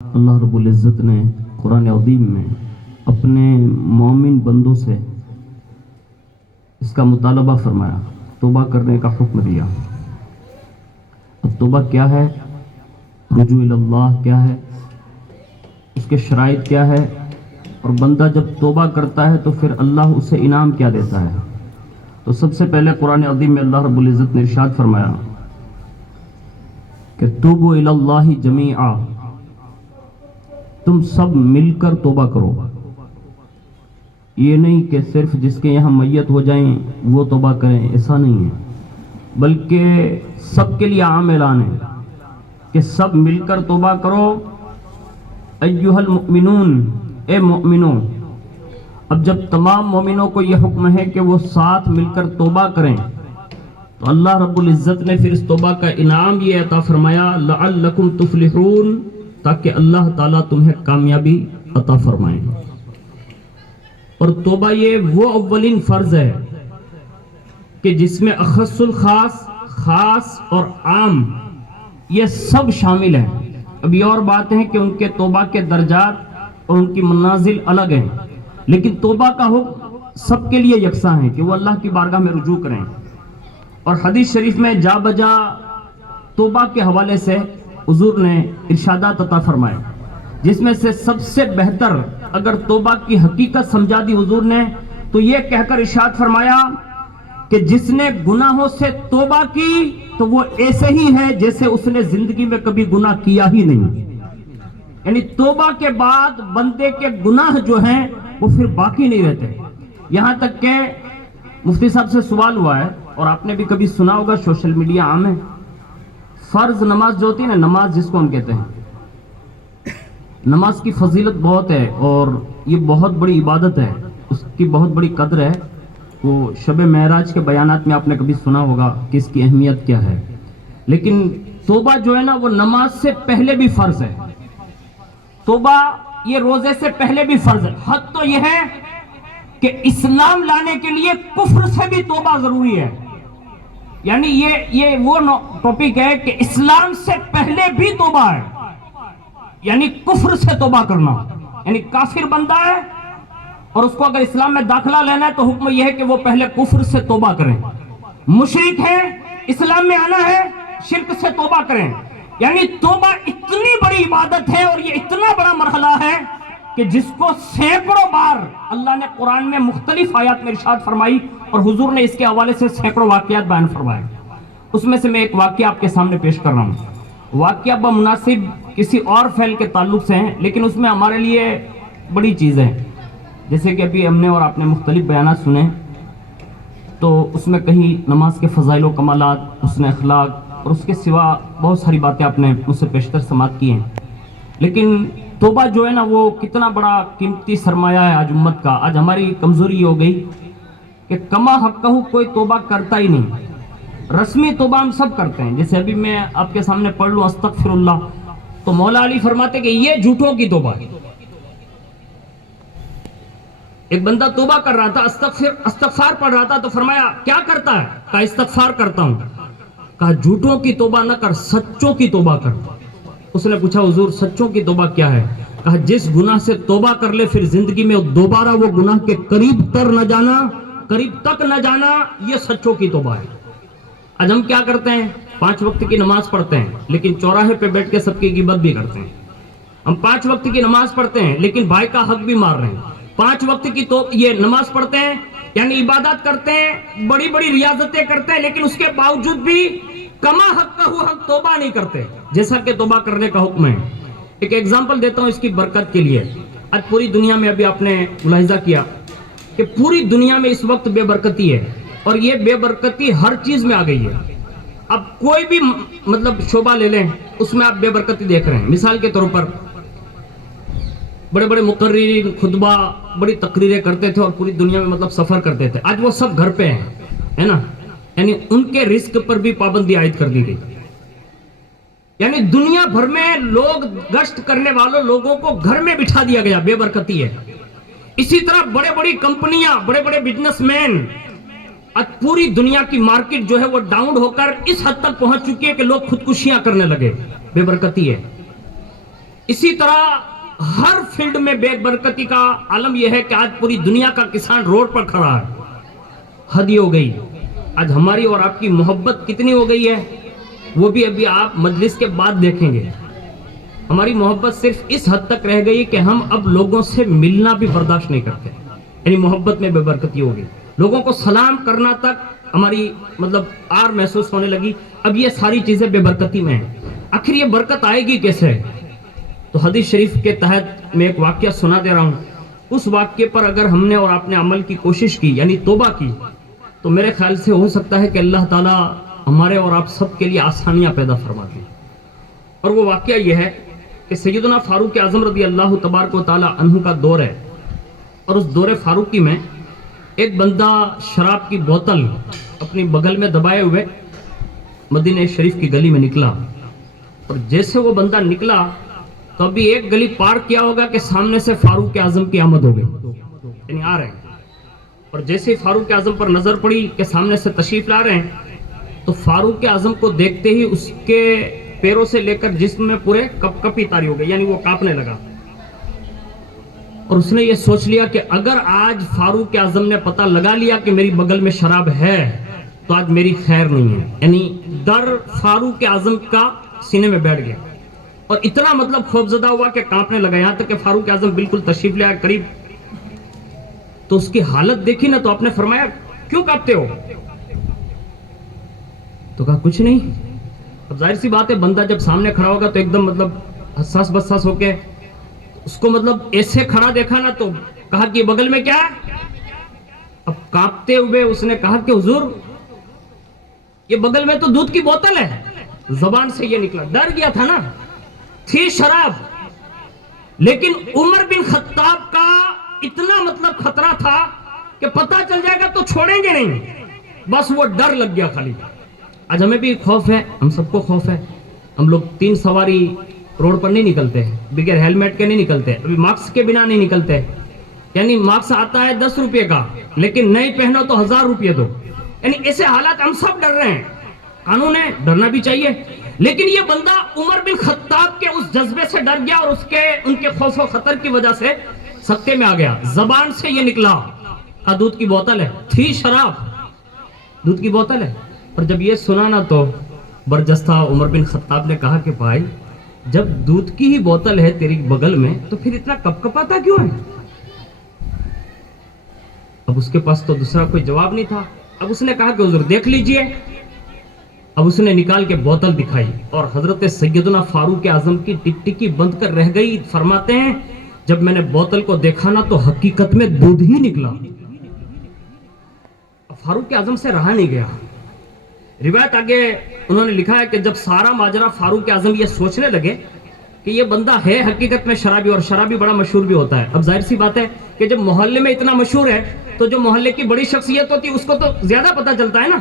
اللہ رب العزت نے قرآن عظیم میں اپنے مومن بندوں سے اس کا مطالبہ فرمایا، توبہ کرنے کا حکم دیا۔ اب توبہ کیا ہے، رجوع اللہ کیا ہے، اس کے شرائط کیا ہے، اور بندہ جب توبہ کرتا ہے تو پھر اللہ اسے انعام کیا دیتا ہے۔ تو سب سے پہلے قرآن عظیم میں اللہ رب العزت نے ارشاد فرمایا کہ توبوا الی اللہ جمیعا، تم سب مل کر توبہ کرو۔ یہ نہیں کہ صرف جس کے یہاں میت ہو جائیں وہ توبہ کریں، ایسا نہیں ہے، بلکہ سب کے لیے عام اعلان ہے کہ سب مل کر توبہ کرو۔ ایھا المؤمنون، اے مومنوں۔ اب جب تمام مومنوں کو یہ حکم ہے کہ وہ ساتھ مل کر توبہ کریں تو اللہ رب العزت نے پھر اس توبہ کا انعام یہ عطا فرمایا، لعلکم تفلحون، تاکہ اللہ تعالیٰ تمہیں کامیابی عطا فرمائے۔ اور توبہ یہ وہ اولین فرض ہے کہ جس میں اخص الخاص، خاص اور عام یہ سب شامل ہیں۔ اب یہ اور بات ہے کہ ان کے توبہ کے درجات اور ان کی منازل الگ ہیں، لیکن توبہ کا حکم سب کے لیے یکساں ہے کہ وہ اللہ کی بارگاہ میں رجوع کریں۔ اور حدیث شریف میں جا بجا توبہ کے حوالے سے حضور نے ارشادات عطا فرمائے، جس میں سے سب سے بہتر اگر توبہ کی حقیقت سمجھا دی حضور نے تو یہ کہہ کر ارشاد فرمایا کہ جس نے گناہوں سے توبہ کی تو وہ ایسے ہی ہے جیسے اس نے زندگی میں کبھی گناہ کیا ہی نہیں۔ یعنی توبہ کے بعد بندے کے گناہ جو ہیں وہ پھر باقی نہیں رہتے۔ یہاں تک کہ مفتی صاحب سے سوال ہوا ہے، اور آپ نے بھی کبھی سنا ہوگا، سوشل میڈیا عام ہے، فرض نماز جو ہوتی ہے نا، نماز جس کو ہم کہتے ہیں، نماز کی فضیلت بہت ہے اور یہ بہت بڑی عبادت ہے، اس کی بہت بڑی قدر ہے۔ وہ شب معراج کے بیانات میں آپ نے کبھی سنا ہوگا کہ اس کی اہمیت کیا ہے، لیکن توبہ جو ہے نا وہ نماز سے پہلے بھی فرض ہے۔ توبہ یہ روزے سے پہلے بھی فرض ہے۔ حد تو یہ ہے کہ اسلام لانے کے لیے کفر سے بھی توبہ ضروری ہے۔ یعنی یہ وہ ٹاپک ہے کہ اسلام سے پہلے بھی توبہ ہے، یعنی کفر سے توبہ کرنا۔ یعنی کافر بندہ ہے اور اس کو اگر اسلام میں داخلہ لینا ہے تو حکم یہ ہے کہ وہ پہلے کفر سے توبہ کریں۔ مشرک ہے، اسلام میں آنا ہے، شرک سے توبہ کریں۔ یعنی توبہ اتنی بڑی عبادت ہے اور یہ اتنا بڑا مرحلہ ہے کہ جس کو سینکڑوں بار اللہ نے قرآن میں مختلف آیات میں ارشاد فرمائی اور حضور نے اس کے حوالے سے سینکڑوں واقعات بیان فرمائے۔ اس میں سے میں ایک واقعہ آپ کے سامنے پیش کر رہا ہوں۔ واقعہ بمناسب کسی اور فعل کے تعلق سے ہیں، لیکن اس میں ہمارے لیے بڑی چیز ہے۔ جیسے کہ ابھی ہم نے اور آپ نے مختلف بیانات سنے، تو اس میں کہیں نماز کے فضائل و کمالات، حسن اخلاق اور اس کے سوا بہت ساری باتیں آپ نے مجھ سے پیشتر سماعت کی ہیں۔ لیکن توبہ جو ہے نا وہ کتنا بڑا قیمتی سرمایہ ہے آج امت کا۔ آج ہماری کمزوری یہ ہو گئی کہ کما حقہ کوئی توبہ کرتا ہی نہیں۔ رسمی توبہ ہم سب کرتے ہیں، جیسے ابھی میں آپ کے سامنے پڑھ لوں استغفر اللہ، تو مولا علی فرماتے کہ یہ جھوٹوں کی توبہ ہے۔ ایک بندہ توبہ کر رہا تھا، استغفار پڑھ رہا تھا، تو فرمایا کیا کرتا ہے؟ کہا استغفار کرتا ہوں۔ کہا جھوٹوں کی توبہ نہ کر، سچوں کی توبہ کر۔ اس نے پوچھا حضور سچوں کی توبہ کیا ہے؟ کہا جس گناہ سے توبہ کر لے پھر زندگی میں دوبارہ وہ گناہ کے قریب تک نہ جانا، یہ سچوں کی توبہ ہے۔ آج ہم کیا کرتے ہیں؟ 5 وقت کی نماز پڑھتے ہیں لیکن چوراہے پہ بیٹھ کے سب کی غیبت بھی کرتے ہیں۔ ہم 5 وقت کی نماز پڑھتے ہیں لیکن بھائی کا حق بھی مار رہے ہیں۔ 5 وقت کی یہ نماز پڑھتے ہیں، یعنی عبادات کرتے ہیں، بڑی بڑی ریاضتیں کرتے ہیں، لیکن اس کے باوجود بھی کما حق توبہ نہیں کرتے جیسا کہ توبہ کرنے کا حکم ہے۔ ایک ایگزامپل دیتا ہوں اس کی برکت کے لیے۔ آج پوری دنیا میں ابھی آپ نے ملاحظہ کیا کہ پوری دنیا میں اس وقت بے برکتی ہے، اور یہ بے برکتی ہر چیز میں آ گئی ہے۔ اب کوئی بھی مطلب شعبہ لے لیں، اس میں آپ بے برکتی دیکھ رہے ہیں۔ مثال کے طور پر بڑے بڑے مقررین خطبہ، بڑی تقریریں کرتے تھے اور پوری دنیا میں مطلب سفر کرتے تھے، آج وہ سب گھر پہ ہیں، ہے نا؟ یعنی ان کے رزق پر بھی پابندی عائد کر دی گئی۔ یعنی دنیا بھر میں لوگ گشت کرنے والوں لوگوں کو گھر میں بٹھا دیا گیا، بے برکتی ہے۔ اسی طرح بڑے بڑی کمپنیاں، بڑے بڑے بزنس مین، آج پوری دنیا کی مارکیٹ جو ہے وہ ڈاؤن ہو کر اس حد تک پہنچ چکی ہے کہ لوگ خودکشیاں کرنے لگے، بے برکتی ہے۔ اسی طرح ہر فیلڈ میں بے برکتی کا عالم یہ ہے کہ آج پوری دنیا کا کسان روڈ پر کھڑا ہے. حد ہی ہو گئی. آج ہماری اور آپ کی محبت کتنی ہو گئی ہے وہ بھی ابھی آپ مجلس کے بعد دیکھیں گے. ہماری محبت صرف اس حد تک رہ گئی کہ ہم اب لوگوں سے ملنا بھی برداشت نہیں کرتے. یعنی محبت میں بے برکتی ہو گئی. لوگوں کو سلام کرنا تک ہماری آر محسوس ہونے لگی. اب یہ ساری چیزیں بے برکتی میں ہیں. آخر یہ برکت آئے گی کیسے؟ تو حدیث شریف کے تحت میں ایک واقعہ سنا دے رہا ہوں. اس واقعے پر اگر ہم نے اور آپ نے عمل کی کوشش کی یعنی توبہ کی تو میرے خیال سے ہو سکتا ہے کہ اللہ تعالیٰ ہمارے اور آپ سب کے لیے آسانیاں پیدا فرما دیں. اور وہ واقعہ یہ ہے کہ سیدنا فاروق اعظم رضی اللہ تبارک و تعالیٰ عنہ کا دور ہے. اور اس دور فاروقی میں ایک بندہ شراب کی بوتل اپنی بغل میں دبائے ہوئے مدینہ شریف کی گلی میں نکلا. اور جیسے وہ بندہ نکلا تو ابھی ایک گلی پار کیا ہوگا کہ سامنے سے فاروق اعظم کی آمد ہو گئی. یعنی آ رہے ہیں. اور جیسے فاروق اعظم پر نظر پڑی کہ سامنے سے تشریف لا رہے ہیں تو فاروق اعظم کو دیکھتے ہی اس کے پیروں سے لے کر جسم میں پورے کپ کپی طاری ہو گئی. یعنی وہ کانپنے لگا. اور اس نے یہ سوچ لیا کہ اگر آج فاروق اعظم نے پتہ لگا لیا کہ میری بغل میں شراب ہے تو آج میری خیر نہیں ہے. یعنی ڈر فاروق اعظم کا سینے میں بیٹھ گیا اور اتنا خوفزدہ ہوا کہ کانپنے لگا. یہاں تک کہ فاروق اعظم بالکل تشریف لے آئے قریب. تو اس کی حالت دیکھی نا تو آپ نے فرمایا کیوں کانپتے ہو؟ تو کہا کچھ نہیں. اب ظاہر سی بات ہے بندہ جب سامنے کھڑا ہوگا تو ایک دم حساس بساس ہو کے اس کو ایسے کھڑا دیکھا نا تو کہا کہ بغل میں کیا ہے؟ اب کانپتے ہوئے اس نے کہا کہ حضور یہ بغل میں تو دودھ کی بوتل ہے. زبان سے یہ نکلا. ڈر گیا تھا نا. تھی شراب لیکن عمر بن خطاب کا اتنا خطرہ تھا کہ پتہ چل جائے گا تو چھوڑیں گے نہیں. بس وہ ڈر لگ گیا خالی. آج ہمیں بھی خوف ہے. ہم سب کو خوف ہے. ہم لوگ 3 سواری روڈ پر نہیں نکلتے ہیں. بغیر ہیلمٹ کے نہیں نکلتے. ابھی ماسک کے بنا نہیں نکلتے. یعنی ماسک آتا ہے 10 روپے کا لیکن نہیں پہنو تو 1000 روپے دو. یعنی ایسے حالات ہم سب ڈر رہے ہیں. قانون ہے ڈرنا بھی چاہیے. لیکن یہ بندہ عمر بن خطاب کے اس جذبے سے ڈر گیا اور ان کے خوف و خطر کی وجہ سے سکتے میں آ گیا. زبان سے یہ نکلا کہا دودھ کی بوتل ہے. تھی شراب دودھ کی بوتل ہے. اور جب یہ سنا نا تو برجستہ عمر بن خطاب نے کہا کہ بھائی جب دودھ کی ہی بوتل ہے تیری بغل میں تو پھر اتنا کپ کپاتا کیوں ہے؟ اب اس کے پاس تو دوسرا کوئی جواب نہیں تھا. اب اس نے کہا کہ حضور دیکھ لیجئے. اب اس نے نکال کے بوتل دکھائی اور حضرت سیدنا فاروق اعظم کی ٹکٹکی بند کر رہ گئی. فرماتے ہیں جب میں نے بوتل کو دیکھا نا تو حقیقت میں دودھ ہی نکلا. فاروق اعظم سے رہا نہیں گیا. روایت آگے انہوں نے لکھا ہے کہ جب سارا ماجرا فاروق اعظم یہ سوچنے لگے کہ یہ بندہ ہے حقیقت میں شرابی اور شرابی بڑا مشہور بھی ہوتا ہے. اب ظاہر سی بات ہے کہ جب محلے میں اتنا مشہور ہے تو جو محلے کی بڑی شخصیت ہوتی ہے اس کو تو زیادہ پتہ چلتا ہے نا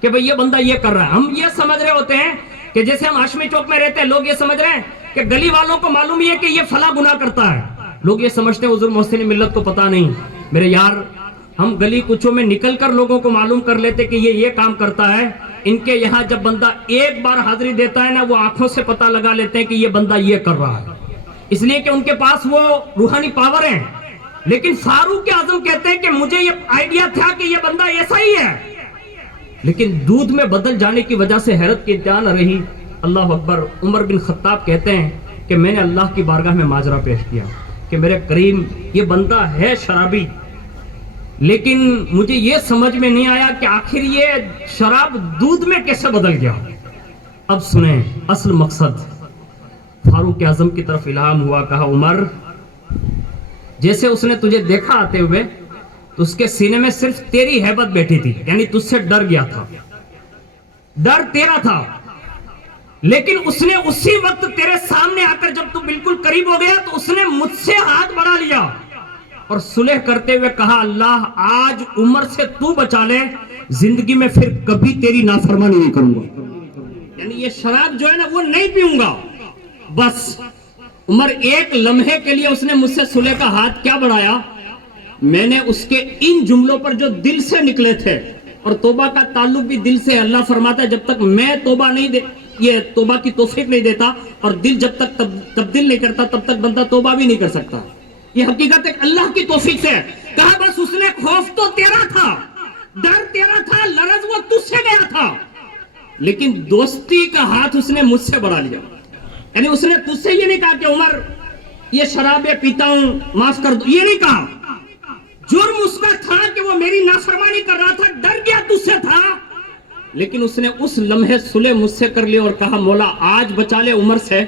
کہ بھئی یہ بندہ یہ کر رہا ہے. ہم یہ سمجھ رہے ہوتے ہیں کہ جیسے ہم ہاشمی چوک میں رہتے ہیں لوگ یہ سمجھ رہے ہیں کہ گلی والوں کو معلوم ہی ہے کہ یہ فلاں گناہ کرتا ہے. لوگ یہ سمجھتے ہیں حضور محسن ملت کو پتہ نہیں. میرے یار ہم گلی کوچوں میں نکل کر لوگوں کو معلوم کر لیتے کہ یہ کام کرتا ہے. ان کے یہاں جب بندہ ایک بار حاضری دیتا ہے نا وہ آنکھوں سے پتہ لگا لیتے ہیں کہ یہ بندہ یہ کر رہا ہے. اس لیے کہ ان کے پاس وہ روحانی پاور ہیں. لیکن فاروق اعظم کہتے ہیں کہ مجھے یہ آئیڈیا تھا کہ یہ بندہ ایسا ہی ہے لیکن دودھ میں بدل جانے کی وجہ سے حیرت کی انتہا نہ رہی. اللہ اکبر. عمر بن خطاب کہتے ہیں کہ میں نے اللہ کی بارگاہ میں ماجرا پیش کیا کہ میرے کریم یہ بندہ ہے شرابی لیکن مجھے یہ سمجھ میں نہیں آیا کہ آخر یہ شراب دودھ میں کیسے بدل گیا. اب سنیں اصل مقصد. فاروق اعظم کی طرف الہام ہوا. کہا عمر جیسے اس نے تجھے دیکھا آتے ہوئے تو اس کے سینے میں صرف تیری ہیبت بیٹھی تھی. یعنی تجھ سے ڈر گیا تھا. ڈر تیرا تھا لیکن اس نے اسی وقت تیرے سامنے آ کر جب تو بالکل قریب ہو گیا تو اس نے مجھ سے ہاتھ بڑھا لیا اور صلح کرتے ہوئے کہا اللہ آج عمر سے تو بچا لے زندگی میں پھر کبھی تیری نافرمانی نہیں کروں گا. یعنی یہ شراب جو ہے نا وہ نہیں پیوں گا. بس عمر ایک لمحے کے لیے اس نے مجھ سے صلح کا ہاتھ کیا بڑھایا. میں نے اس کے ان جملوں پر جو دل سے نکلے تھے اور توبہ کا تعلق بھی دل سے. اللہ فرماتا ہے جب تک میں توبہ نہیں یہ توبہ کی توفیق نہیں دیتا اور دل جب تک تبدیل نہیں کرتا تب تک بندہ توبہ بھی نہیں کر سکتا. یہ حقیقت ایک اللہ کی توفیق سے ہے. کہا بس اس نے خوف تو تیرا تھا, ڈر تیرا تھا, لرز وہ تجھ سے گیا تھا, لیکن دوستی کا ہاتھ اس نے مجھ سے بڑھا لیا. یعنی اس نے تجھ سے یہ نہیں کہا کہ عمر یہ شرابیں پیتا ہوں معاف کر دو, یہ نہیں کہا. جرم اس کا تھا کہ وہ میری نافرمانی کر رہا تھا, ڈر گیا تجھ سے تھا, لیکن اس نے اس لمحے صلح مجھ سے کر لی اور کہا مولا آج بچا لے عمر سے,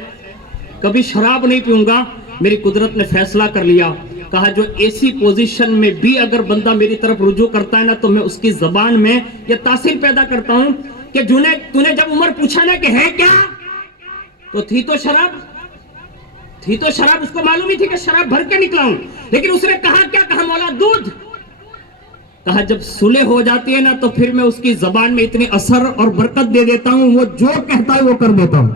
کبھی شراب نہیں پیوں گا. میری قدرت نے فیصلہ کر لیا. کہا جو ایسی پوزیشن میں بھی اگر بندہ میری طرف رجوع کرتا ہے نا تو میں اس کی زبان میں یہ تاثیر پیدا کرتا ہوں کہ تو نے جب عمر پوچھا نا کہ ہے کیا, تو تھی تو شراب, اس کو معلوم ہی تھی کہ شراب بھر کے نکلا ہوں, لیکن اس نے کہا کیا, کہا مولا دودھ. کہا جب صلح ہو جاتی ہے نا تو پھر میں اس کی زبان میں اتنی اثر اور برکت دے دیتا ہوں, وہ جو کہتا ہے وہ کر دیتا ہوں.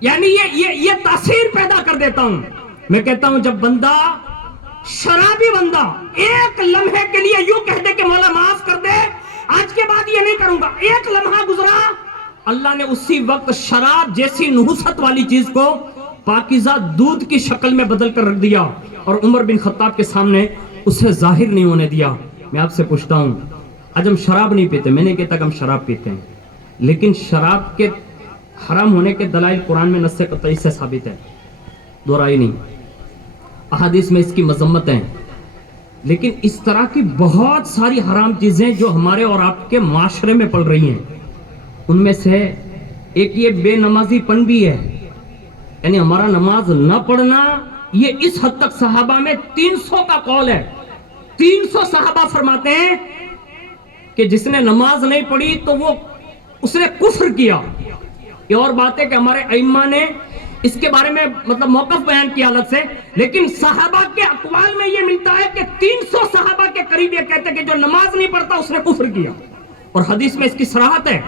یعنی یہ تاثیر پیدا کر دیتا ہوں. میں کہتا ہوں جب بندہ شرابی بندہ ایک لمحے کے لیے یوں کہہ دے کہ مولا معاف کر دے, آج کے بعد یہ نہیں کروں گا, ایک لمحہ گزرا, اللہ نے اسی وقت شراب جیسی نحوست والی چیز کو پاکیزہ دودھ کی شکل میں بدل کر رکھ دیا اور عمر بن خطاب کے سامنے اسے ظاہر نہیں ہونے دیا. میں آپ سے پوچھتا ہوں, آج ہم شراب نہیں پیتے, میں نہیں کہتا کہ ہم شراب پیتے ہیں, لیکن شراب کے حرام ہونے کے دلائل قرآن میں نص قطعی سے ثابت ہے, دو رائے نہیں. احادیث میں اس کی مذمت ہیں, لیکن اس طرح کی بہت ساری حرام چیزیں جو ہمارے اور آپ کے معاشرے میں پڑ رہی ہیں, ان میں سے ایک یہ بے نمازی پن بھی ہے. یعنی ہمارا نماز نہ پڑھنا یہ اس حد تک صحابہ میں 300 کا قول ہے. 300 صحابہ فرماتے ہیں کہ جس نے نماز نہیں پڑھی تو اس نے کفر کیا. یہ اور بات ہے کہ ہمارے ائمہ نے اس کے بارے میں مطلب موقف بیان کیا الگ سے, لیکن صحابہ کے اقوال میں یہ ملتا ہے کہ 300 صحابہ کے قریب یہ کہتے ہیں کہ جو نماز نہیں پڑھتا اس نے کفر کیا, اور حدیث میں اس کی صراحت ہے.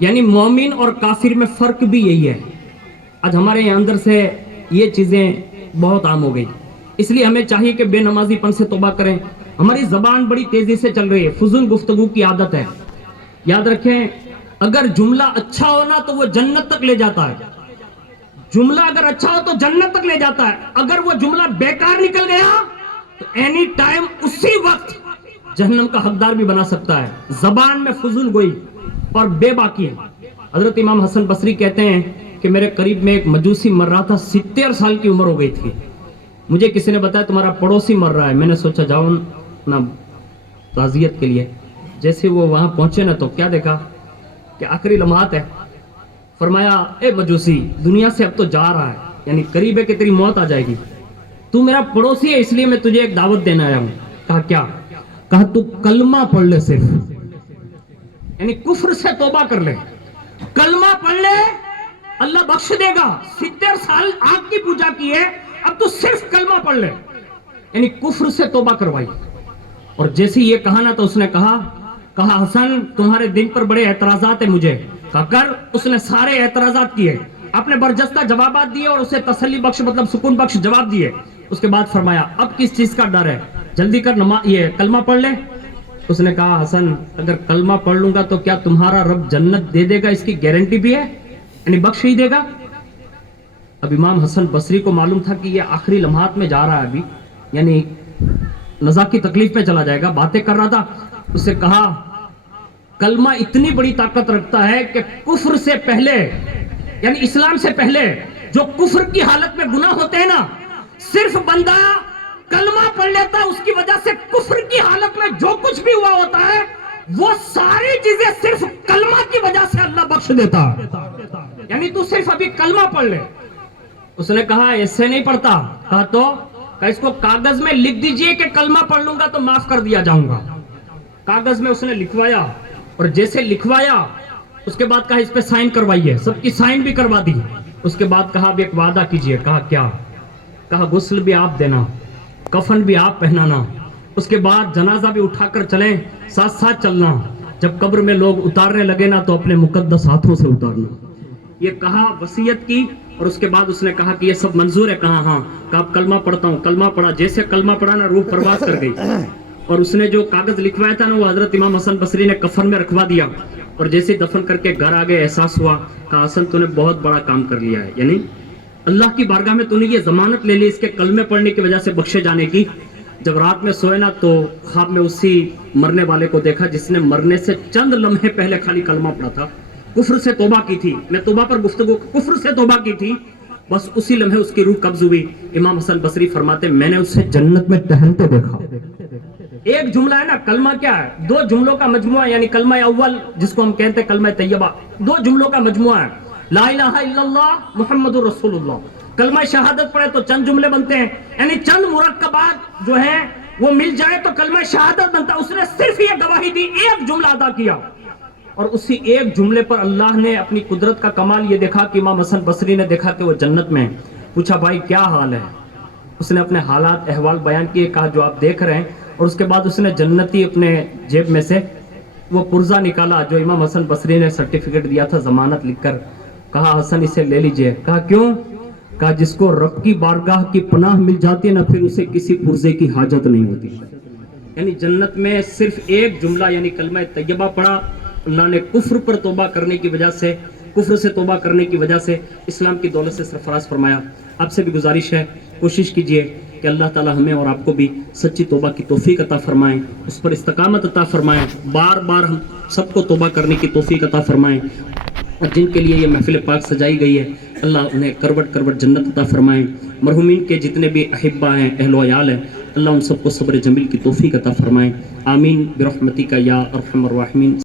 یعنی مومن اور کافر میں فرق بھی یہی ہے. آج ہمارے یہاں اندر سے یہ چیزیں بہت عام ہو گئی, اس لیے ہمیں چاہیے کہ بے نمازی پن سے توبہ کریں. ہماری زبان بڑی تیزی سے چل رہی ہے, فضول گفتگو کی عادت ہے. یاد رکھیں اگر جملہ اچھا ہونا تو وہ جنت تک لے جاتا ہے, جملہ اگر اچھا ہو تو جنت تک لے جاتا ہے. اگر وہ جملہ بیکار نکل گیا تو اینی ٹائم اسی وقت جہنم کا حقدار بھی بنا سکتا ہے. زبان میں فضول گوئی اور بے باکی. حضرت امام حسن بصری کہتے ہیں کہ میرے قریب میں ایک مجوسی مر رہا تھا, 70 سال کی عمر ہو گئی تھی. مجھے کسی نے بتایا تمہارا پڑوسی مر رہا ہے. میں نے سوچا جاؤ نا تعزیت کے لیے. جیسے وہ وہاں پہنچے نا تو کیا دیکھا کہ آخری لمحات ہے. فرمایا اے مجوسی دنیا سے اب تو جا رہا ہے, یعنی قریب ہے کہ تیری موت آ جائے گی, تو میرا پڑوسی ہے اس لیے میں تجھے ایک دعوت دینا آیا ہوں. کہا کیا؟ کہا تو کلمہ پڑھ لے صرف, یعنی کفر سے توبہ کر لے, کلمہ پڑھ لے اللہ بخش دے گا. 70 سال آگ کی پوجا کی ہے, اب تو صرف کلمہ پڑھ لے. یعنی کفر سے توبہ کروائی. اور جیسے یہ کہا نا تو اس نے کہا حسن تمہارے دل پر بڑے اعتراضات ہیں مجھے. کہا کر. اس نے سارے اعتراضات کیے, اپنے برجستہ جوابات دیے اور اسے تسلی بخش مطلب سکون بخش جواب دیے. اس کے بعد فرمایا اب کس چیز کا ڈر ہے, جلدی کر یہ کلمہ پڑھ لے. اس نے کہا حسن اگر کلمہ پڑھ لوں گا تو کیا تمہارا رب جنت دے دے گا, اس کی گارنٹی بھی ہے, یعنی بخش ہی دے گا. اب امام حسن بصری کو معلوم تھا کہ یہ آخری لمحات میں جا رہا ہے ابھی, یعنی نزا کی تکلیف میں چلا جائے گا, باتیں کر رہا تھا. اس سے کہا کلمہ اتنی بڑی طاقت رکھتا ہے کہ کفر سے پہلے یعنی اسلام سے پہلے جو کفر کی حالت میں گناہ ہوتے ہیں نا, صرف بندہ کلمہ پڑھ لیتا ہے, اس کی وجہ سے کفر کی حالت میں جو کچھ بھی ہوا ہوتا ہے وہ ساری چیزیں صرف کلمہ کی وجہ سے اللہ بخش دیتا ہے. یعنی تو صرف ابھی کلمہ پڑھ لے. اس نے کہا ایسے نہیں پڑھتا. کہا تو اس کو کاغذ میں لکھ دیجئے کہ کلمہ پڑھ لوں گا تو معاف کر دیا جاؤں گا. کاغذ میں اس نے لکھوایا, اور جیسے لکھوایا اس کے بعد کہا اس پہ سائن کروائیے, سب کی سائن بھی کروا دی. اس کے بعد کہا اب ایک وعدہ کیجئے. کہا کیا؟ کہا غسل بھی آپ دینا, کفن بھی آپ پہنانا, اس کے بعد جنازہ بھی اٹھا کر چلیں, ساتھ ساتھ چلنا, جب قبر میں لوگ اتارنے لگے نا تو اپنے مقدس ہاتھوں سے اتارنا. یہ کہا, وصیت کی, اور اس کے بعد اس نے کہا کہ یہ سب منظور ہے. کہا ہاں. کہا کلمہ پڑھتا ہوں. کلمہ پڑھا, جیسے کلمہ پڑھا نا روح پرواز کر گئی, اور اس نے جو کاغذ لکھوایا تھا نا وہ حضرت امام حسن بصری نے کفن میں رکھوا دیا, اور جیسے دفن کر کے گھر آ گئے احساس ہوا کہ حسن تو نے بہت بڑا کام کر لیا ہے، یعنی اللہ کی بارگاہ میں تو نے یہ ضمانت لے لی اس کے کلمے پڑھنے کی وجہ سے بخشے جانے کی۔ جب رات میں سوئے نا تو خواب میں اسی مرنے والے کو دیکھا جس نے مرنے سے چند لمحے پہلے خالی کلمہ پڑھا تھا، کفر سے توبہ کی تھی۔ میں توبہ پر گفتگو، کفر سے توبہ کی تھی، بس اسی لمحے اس کی روح قبض ہوئی۔ امام حسن بصری فرماتے میں نے اسے جنت میں ٹہلتے دیکھا۔ ایک جملہ ہے نا، کلمہ کیا ہے؟ دو جملوں کا مجموعہ، یعنی کلمہ اول جس کو ہم کہتے ہیں کلمہ طیبہ، دو جملوں کا مجموعہ ہے، لا الہ الا اللہ محمد الرسول اللہ۔ کلمہ شہادت پڑھے تو چند جملے بنتے ہیں، یعنی چند مرکبات جو ہیں وہ مل جائے تو کلمہ شہادت بنتا۔ اس نے صرف یہ گواہی دی، ایک جملہ ادا کیا، اور اسی ایک جملے پر اللہ نے اپنی قدرت کا کمال یہ دیکھا کہ امام حسن بصری نے دیکھا کہ وہ جنت میں ہے۔ پوچھا بھائی کیا حال ہے؟ اس نے اپنے حالات احوال بیان کیے، کہا جو آپ دیکھ رہے ہیں، اور اس کے بعد اس نے جنتی اپنے جیب میں سے وہ پرزہ نکالا جو امام حسن بصری نے سرٹیفکیٹ دیا تھا ضمانت لکھ کر، کہا حسن اسے لے لیجئے۔ کہا کیوں؟ کہا جس کو رب کی بارگاہ کی پناہ مل جاتی ہے نا پھر اسے کسی پرزے کی حاجت نہیں ہوتی۔ یعنی جنت میں صرف ایک جملہ یعنی کلمہ طیبہ پڑھا، اللہ نے کفر پر توبہ کرنے کی وجہ سے، کفر سے توبہ کرنے کی وجہ سے اسلام کی دولت سے سرفراز فرمایا۔ آپ سے بھی گزارش ہے، کوشش کیجئے کہ اللہ تعالی ہمیں اور آپ کو بھی سچی توبہ کی توفیق عطا فرمائیں، اس پر استقامت عطا فرمائیں، بار بار ہم سب کو توبہ کرنے کی توفیق عطا فرمائیں، اور جن کے لیے یہ محفل پاک سجائی گئی ہے اللہ انہیں کروٹ کروٹ جنت عطا فرمائیں۔ مرحومین کے جتنے بھی احبہ ہیں، اہل و عیال ہیں، اللہ ان سب کو صبر جمیل کی توفیق عطا فرمائیں۔ آمین برحمتک یا ارحم الراحمین۔